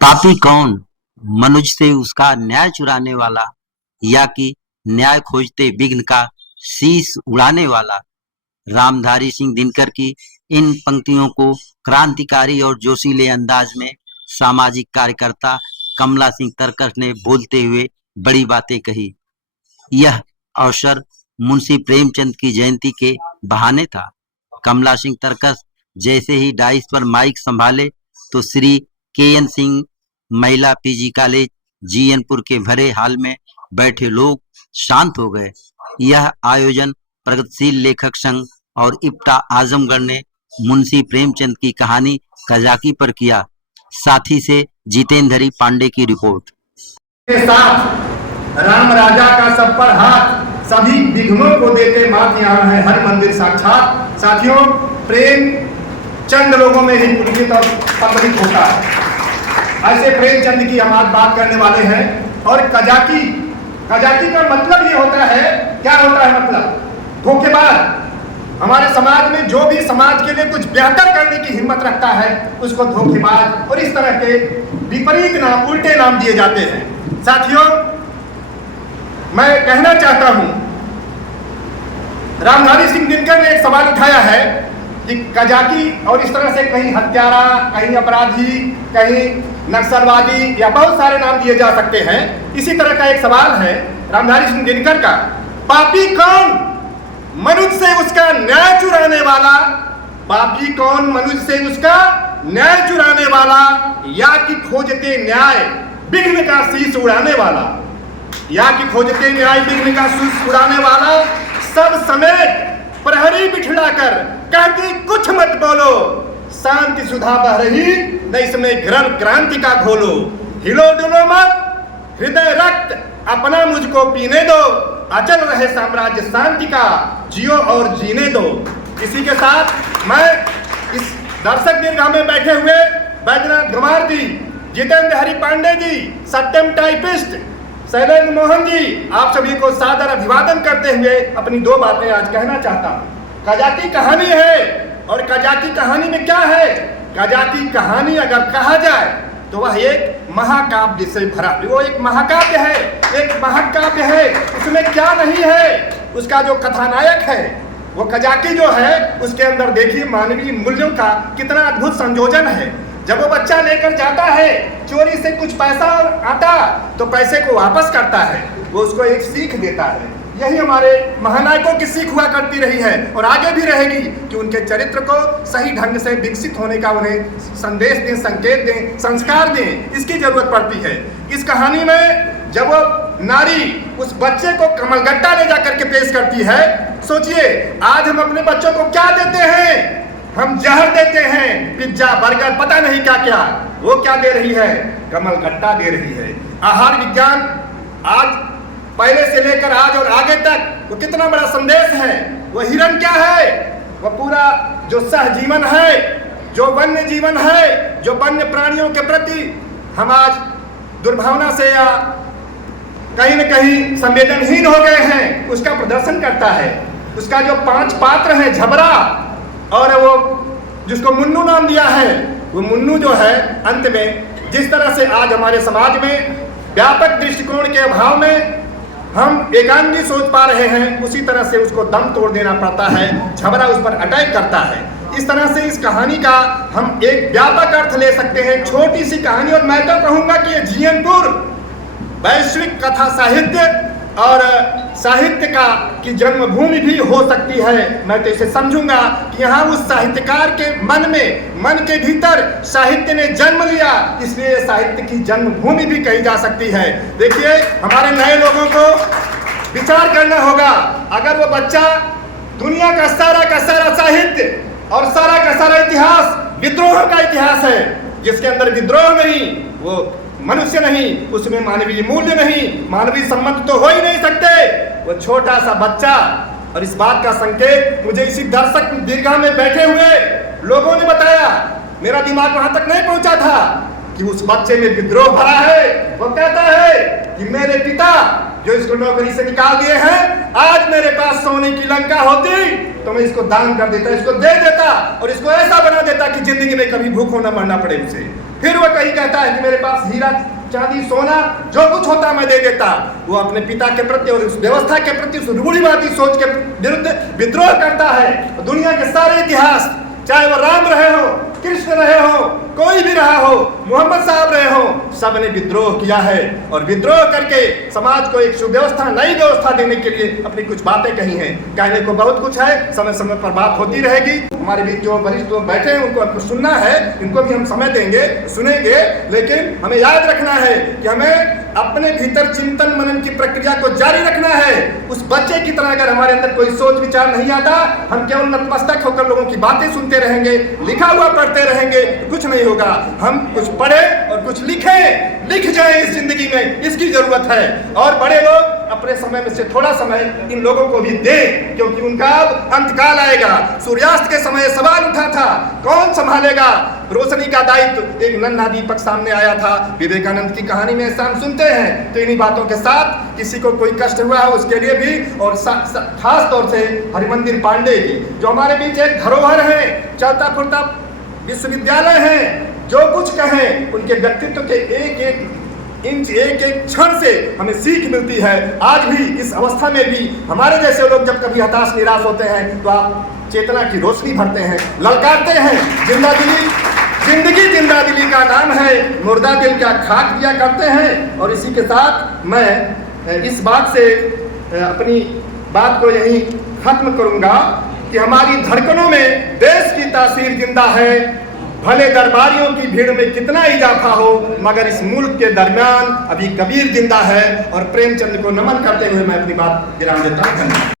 पापी कौन, मनुज से उसका न्याय चुराने वाला, या कि न्याय खोजते विघ्न का शीश उड़ाने वाला। रामधारी सिंह दिनकर की इन पंक्तियों को क्रांतिकारी और जोशीले अंदाज में सामाजिक कार्यकर्ता कमला सिंह तरकस ने बोलते हुए बड़ी बातें कही। यह अवसर मुंशी प्रेमचंद की जयंती के बहाने था। कमला सिंह तरकस जैसे ही डाइस पर माइक संभाले तो श्री के एन सिंह महिला पीजी कॉलेज जीएनपुर के भरे हाल में बैठे लोग शांत हो गए। यह आयोजन प्रगतिशील लेखक संघ और इप्टा आजमगढ़ ने मुंशी प्रेमचंद की कहानी कजाकी पर किया। साथी से जितेंद्र पांडे की रिपोर्ट। के साथ राम राजा का सब पर हाथ, सभी विघ्नों को देते मात, यहाँ है हर मंदिर साक्षात। साथियों, प्रेम चंद लोगों में ही पुलकित और सम्मिलित होता है। ऐसे प्रेमचंद की हम आज बात करने वाले हैं। और कजाकी का मतलब ये होता है, क्या होता है मतलब? धोखेबाज। हमारे समाज में जो भी समाज के लिए कुछ बेहतर करने की हिम्मत रखता है उसको धोखेबाज और इस तरह के विपरीत नाम, उल्टे नाम दिए जाते हैं। साथियों, मैं कहना चाहता हूं, रामधारी सिंह दिनकर ने एक सवाल उठाया है कि कजाकी और इस तरह से कहीं हत्यारा, कहीं अपराधी, कहीं नक्सलवादी या बहुत सारे नाम दिए जा सकते हैं। इसी तरह का एक सवाल है रामधारी सिंह दिनकर का, पापी कौन, मनुष्य से उसका न्याय चुराने वाला। पापी कौन, मनुष्य से उसका न्याय चुराने वाला, या कि खोजते न्याय विघ्न का शीश उड़ाने वाला। या कि खोजते न्याय विघ्न का शीश उड़ाने वाला, सब समेत प्रहरी बिठलाकर कहती कुछ मत बोलो, शांति सुधा बह रही न इसमें ग्रह क्रांति का घोलो। हिलो डुलो मत, हृदय रक्त अपना मुझको पीने दो, अचल रहे साम्राज्य शांति का, जियो और जीने दो। इसी के साथ मैं इस दर्शक दीर्घा में बैठे हुए बैद्यनाथ गंवार जी, जितेंद्र हरि पांडे जी, सत्यम टाइपिस्ट, शैलेंद्र मोहन जी, आप सभी को सादर अभिवादन करते हुए अपनी दो बातें आज कहना चाहता हूँ। कजाकी कहानी है, और कजाकी कहानी में क्या है? कजाकी कहानी अगर कहा जाए तो वह एक महाकाव्य से भरा, वो एक महाकाव्य है, एक महाकाव्य है। उसमें क्या नहीं है? उसका जो कथानायक है वो कजाकी जो है, उसके अंदर देखिए मानवीय मूल्यों का कितना अद्भुत संयोजन है। जब वो बच्चा लेकर जाता है चोरी से कुछ पैसा और आटा, तो पैसे को वापस करता है, वो उसको एक सीख देता है। यही हमारे महानायकों की सीख हुआ करती रही है और आगे भी रहेगी कि उनके चरित्र को सही ढंग से विकसित होने का उन्हें संदेश दें, संकेत दें, संस्कार दें, इसकी जरूरत पड़ती है। इस कहानी में जब वो नारी उस बच्चे को कमलगट्टा ले जाकर के पेश करती है, सोचिए आज हम अपने बच्चों को क्या देते हैं? हम जहर देते हैं, पिज्जा, बर्गर, पता नहीं क्या क्या। वो क्या दे रही है? कमलगट्टा दे रही है। आहार विज्ञान आज पहले से लेकर आज और आगे तक वो कितना बड़ा संदेश है। वो हिरण क्या है? वो पूरा जो सहजीवन है, जो वन्य जीवन है, जो वन्य प्राणियों के प्रति हम आज दुर्भावना से या कहीं न कहीं संवेदनहीन हो गए हैं, उसका प्रदर्शन करता है। उसका जो 5 पात्र है, झबरा और वो जिसको मुन्नू नाम दिया है, वो मुन्नू जो है अंत में जिस तरह से आज हमारे समाज में व्यापक दृष्टिकोण के अभाव में हम एकांगी सोच पा रहे हैं, उसी तरह से उसको दम तोड़ देना पड़ता है। झबरा उस पर अटैक करता है। इस तरह से इस कहानी का हम एक व्यापक अर्थ ले सकते हैं। छोटी सी कहानी, और मैं तो कहूंगा कि ये जीएनपुर वैश्विक कथा साहित्य और साहित्य का की जन्मभूमि भी हो सकती है। मैं तो इसे समझूंगा कि यहाँ उस साहित्यकार के मन में, मन के भीतर साहित्य ने जन्म लिया, इसलिए साहित्य की जन्मभूमि भी कही जा सकती है। देखिए, हमारे नए लोगों को विचार करना होगा। अगर वो बच्चा दुनिया का सारा साहित्य और सारा का सारा इतिहास विद्रोह का इतिहास है, जिसके अंदर विद्रोह नहीं, वो मनुष्य नहीं, उसमें मानवीय मूल्य नहीं, मानवीय संबंध तो हो ही नहीं सकते। वो छोटा सा बच्चा, और इस बात का संकेत मुझे इसी दर्शक दीर्घा में बैठे हुए लोगों ने बताया। मेरा दिमाग वहां तक नहीं पहुंचा था कि उस बच्चे में विद्रोह भरा है। वो कहता है कि मेरे पिता जो इसको नौकरी से निकाल दिए हैं, आज मेरे पास सोने की लंका होती तो मैं इसको दान कर देता, इसको दे देता और इसको ऐसा बना देता कि जिंदगी में कभी भूखों न मरना पड़े उसे। फिर वो कहीं कहता है कि मेरे पास हीरा चांदी सोना जो कुछ होता मैं दे देता। वो अपने पिता के प्रति और उस व्यवस्था के प्रति, उस रूढ़िवादी सोच के विरुद्ध विद्रोह करता है। दुनिया के सारे इतिहास, चाहे वो राम रहे हो, कृष्ण रहे हो, कोई भी रहा हो, मोहम्मद साहब रहे हो, सब ने विद्रोह किया है और विद्रोह करके समाज को एक सुव्यवस्था, नई व्यवस्था देने के लिए अपनी कुछ बातें कही हैं। कहने को बहुत कुछ है, समय समय पर बात होती रहेगी। हमारे बीच जो वरिष्ठ लोग बैठे हैं उनको आपको सुनना है, इनको भी हम समय देंगे, सुनेंगे, लेकिन हमें याद रखना है कि हमें अपने भीतर चिंतन मनन की प्रक्रिया को जारी रखना है। उस बच्चे की तरह अगर हमारे अंदर कोई सोच विचार नहीं आता, हम केवल नतमस्तक होकर लोगों की बातें सुनते रहेंगे, लिखा हुआ पढ़ते रहेंगे, कुछ नहीं होगा। हम कुछ पढ़े और कुछ लिखें, लिख जाए इस जिंदगी में, इसकी जरूरत है। और बड़े लोग अपने समय में से थोड़ा समय इन लोगों को भी दें, क्योंकि उनका अब अंतकाल आएगा। सूर्यास्त के समय सवाल उठा था, कौन संभालेगा रोशनी का दायित्व? एक नन्हा दीपक सामने आया था। विवेकानंद की कहानी में ऐसा हम सुनते हैं। तो इन्हीं बातों के साथ किसी को कोई कष्ट हुआ है उसके लिए भी, और खास तौर से हरिमंदिर पांडे की जो हमारे बीच एक धरोहर है, चलता फिरता विश्वविद्यालय है, जो कुछ कहें उनके व्यक्तित्व के एक एक इंच, एक एक क्षण से हमें सीख मिलती है। आज भी इस अवस्था में भी हमारे जैसे लोग जब कभी हताश निराश होते हैं तो आप चेतना की रोशनी भरते हैं, ललकारते हैं। जिंदा दिली, जिंदगी जिंदा दिली का नाम है, मुर्दा दिल क्या खाक दिया करते हैं। और इसी के साथ मैं इस बात से अपनी बात को यहीं खत्म करूंगा कि हमारी धड़कनों में देश की तासीर जिंदा है। भले दरबारियों की भीड़ में कितना इजाफा हो, मगर इस मुल्क के दरमियान अभी कबीर जिंदा है। और प्रेमचंद को नमन करते हुए मैं अपनी बात विराम देता हूं।